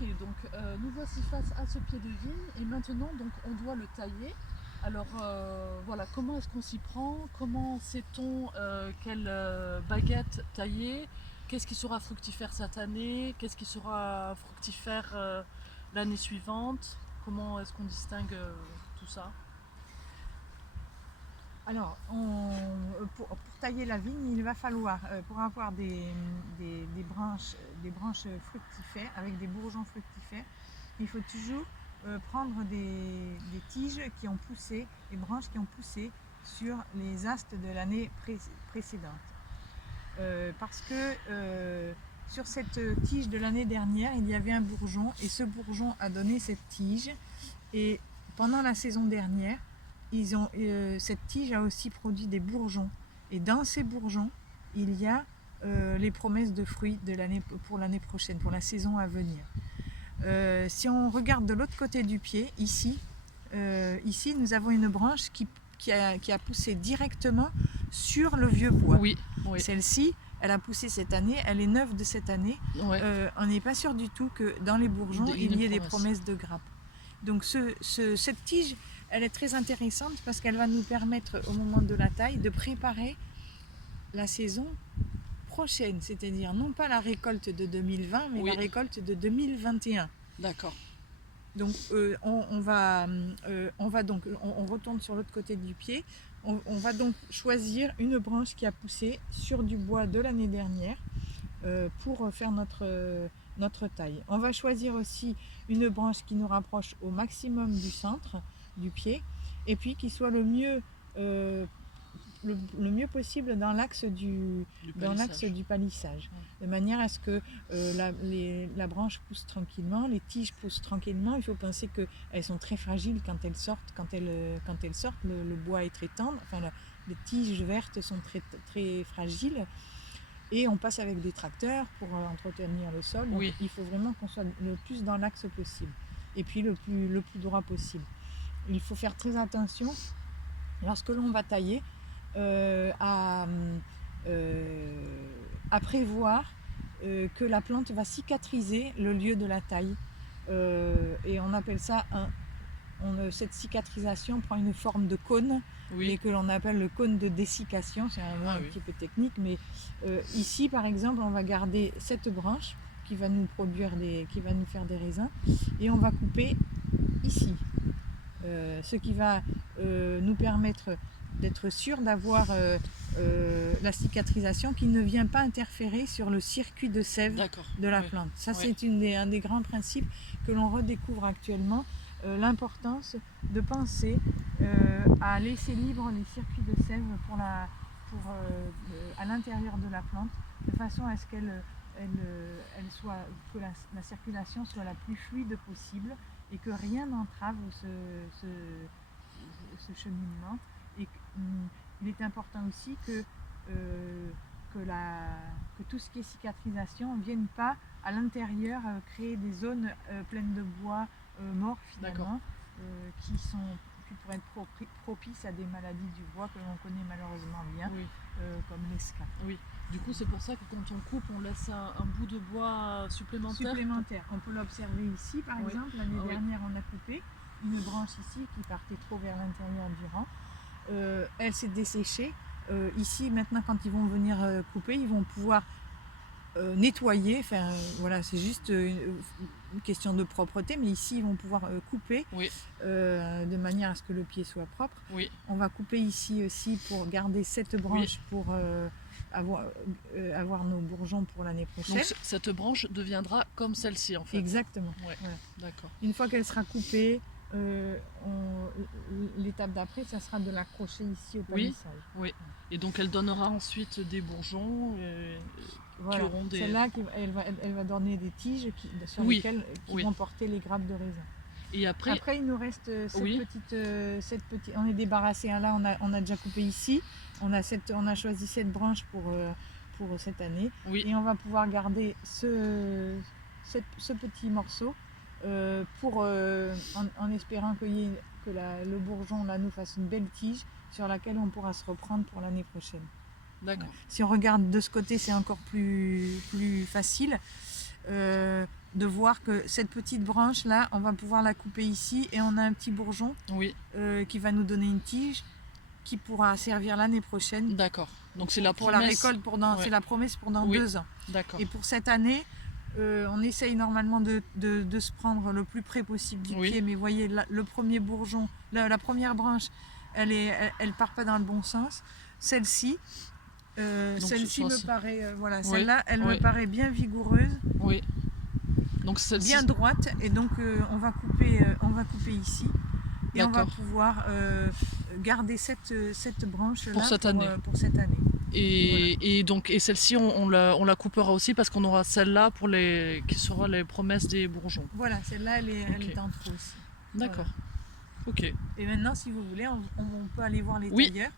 Ok, donc nous voici face à ce pied de vigne et maintenant donc on doit le tailler. Alors voilà, comment est-ce qu'on s'y prend? Comment sait-on quelle baguette tailler? Qu'est-ce qui sera fructifère cette année? Qu'est-ce qui sera fructifère l'année suivante? Comment est-ce qu'on distingue tout ça? Alors, pour tailler la vigne, il va falloir, pour avoir des branches fructifères, avec des bourgeons fructifères, il faut toujours prendre des tiges qui ont poussé, des branches qui ont poussé sur les astes de l'année précédente. Parce que sur cette tige de l'année dernière, il y avait un bourgeon, et ce bourgeon a donné cette tige. Et pendant la saison dernière, cette tige a aussi produit des bourgeons. Et dans ces bourgeons, il y a les promesses de fruits pour l'année prochaine, pour la saison à venir. Si on regarde de l'autre côté du pied, ici, nous avons une branche qui a poussé directement sur le vieux bois. Oui, oui. Celle-ci, elle a poussé cette année, elle est neuve de cette année. Ouais. On n'est pas sûr du tout que dans les bourgeons, il y ait des promesses de grappes. Donc cette tige, elle est très intéressante parce qu'elle va nous permettre au moment de la taille de préparer la saison prochaine, c'est-à-dire non pas la récolte de 2020 mais Oui. la récolte de 2021. D'accord. Donc on retourne sur l'autre côté du pied. On va donc choisir une branche qui a poussé sur du bois de l'année dernière pour faire notre taille. On va choisir aussi une branche qui nous rapproche au maximum du centre du pied et puis qui soit le mieux possible dans l'axe du palissage, de manière à ce que la branche pousse tranquillement, les tiges poussent tranquillement. Il faut penser qu'elles sont très fragiles quand elles sortent. Quand elles sortent, le bois est très tendre, enfin les tiges vertes sont très, très fragiles. Et on passe avec des tracteurs pour entretenir le sol. Donc il faut vraiment qu'on soit le plus dans l'axe possible. Et puis le plus droit possible. Il faut faire très attention, lorsque l'on va tailler, à prévoir que la plante va cicatriser le lieu de la taille. Et on appelle ça cette cicatrisation prend une forme de cône, et que l'on appelle le cône de dessiccation. C'est un mot un petit peu technique, mais ici par exemple on va garder cette branche qui va nous faire des raisins, et on va couper ici, ce qui va nous permettre d'être sûr d'avoir la cicatrisation qui ne vient pas interférer sur le circuit de sève de la plante. Ça c'est un des grands principes que l'on redécouvre actuellement. L'importance de penser à laisser libre les circuits de sève à l'intérieur de la plante, de façon à ce que la circulation soit la plus fluide possible et que rien n'entrave ce cheminement. Et il est important aussi que tout ce qui est cicatrisation ne vienne pas à l'intérieur créer des zones pleines de bois morts finalement, qui pourraient être propices à des maladies du bois que l'on connaît malheureusement bien, comme l'esca. Oui. Du coup, c'est pour ça que quand on coupe, on laisse un bout de bois supplémentaire. On peut l'observer ici, par exemple. L'année dernière, on a coupé une branche ici qui partait trop vers l'intérieur du rang. Elle s'est desséchée. Ici, maintenant, quand ils vont venir couper, ils vont pouvoir nettoyer. Enfin, voilà, c'est juste une question de propreté, mais ici, ils vont pouvoir couper de manière à ce que le pied soit propre. On va couper ici aussi pour garder cette branche pour avoir nos bourgeons pour l'année prochaine. Donc cette branche deviendra comme celle-ci en fait. Exactement. Voilà. D'accord. Une fois qu'elle sera coupée, l'étape d'après, ça sera de l'accrocher ici au palissage. Oui. Et donc elle donnera ensuite des bourgeons qui auront des... Celle-là, elle va donner des tiges sur lesquelles vont porter les grappes de raisin. Et après, il nous reste cette petite. On est débarrassé. Là, on a déjà coupé ici. On a choisi cette branche pour cette année. Et on va pouvoir garder ce petit morceau en espérant que le bourgeon là nous fasse une belle tige sur laquelle on pourra se reprendre pour l'année prochaine. D'accord. Si on regarde de ce côté, c'est encore plus facile. de voir que cette petite branche là, on va pouvoir la couper ici et on a un petit bourgeon qui va nous donner une tige qui pourra servir l'année prochaine. D'accord. Donc c'est la pour promesse. la récolte, c'est la promesse pour dans 2 ans. D'accord. Et pour cette année, on essaye normalement de se prendre le plus près possible du pied, mais vous voyez le premier bourgeon, la première branche, elle part pas dans le bon sens. Celle-ci, me paraît, celle-là, elle me paraît bien vigoureuse. Oui. Donc bien droite, et donc on va couper ici et on va pouvoir garder cette branche là pour cette année. Et donc celle-ci on la coupera aussi parce qu'on aura celle-là qui sera les promesses des bourgeons. Voilà, celle-là elle est en trop aussi. D'accord. Voilà. Ok. Et maintenant si vous voulez on peut aller voir les tailleurs.